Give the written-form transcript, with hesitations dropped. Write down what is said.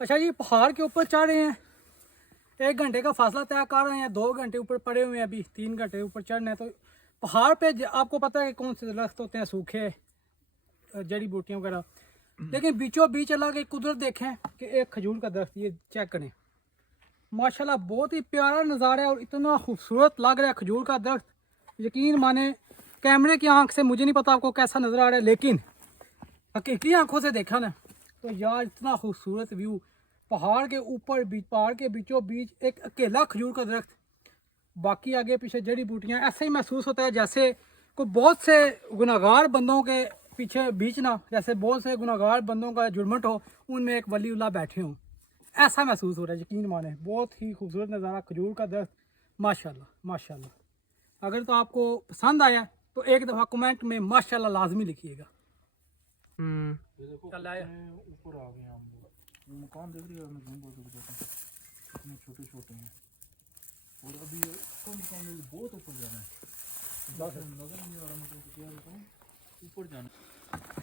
अच्छा जी, पहाड़ के ऊपर चढ़ रहे हैं, 1 घंटे का फासला तय कर रहे हैं, 2 घंटे ऊपर पड़े हुए हैं, अभी 3 घंटे ऊपर चढ़ना है। तो पहाड़ पे आपको पता है कि कौन से दरख्त होते हैं, सूखे जड़ी बूटियों वगैरह, लेकिन बीचों बीच अल्लाह की कुदरत देखें कि एक खजूर का दरख्त, ये चेक करें माशाल्लाह, बहुत ही प्यारा नज़ारा है और इतना खूबसूरत लग रहा है खजूर का दरख्त। यकीन माने कैमरे की आंख से मुझे नहीं पता आपको कैसा नज़र आ रहा है, लेकिन हकीकी आंखों से देखा ना तो यार इतना खूबसूरत व्यू। पहाड़ के ऊपर पहाड़ के बीचों बीच एक अकेला खजूर का दरख्त, बाकी आगे पीछे जड़ी बूटियाँ। ऐसे ही महसूस होता है जैसे कोई बहुत से गुनाहगार बंदों के पीछे बीच ना, जैसे बहुत से गुनाहगार बंदों का जुर्मट हो, उनमें एक वलीउल्लाह बैठे हों, ऐसा महसूस हो रहा है। यकीन माने बहुत ही खूबसूरत नज़ारा, खजूर का दरख्त, माशाल्लाह माशाल्लाह। अगर तो आपको पसंद आया तो एक दफ़ा कमेंट में माशाल्लाह लाजमी लिखिएगा। ये देखो कल आया ऊपर आ गए हम लोग। मकान देख रही है, मैं झूम बोल देता हूँ, कितने छोटे छोटे हैं। और अभी कम से कम बहुत ऊपर जाना है, नजर नहीं आ रहा, मतलब क्या बताऊँ, ऊपर जाना है।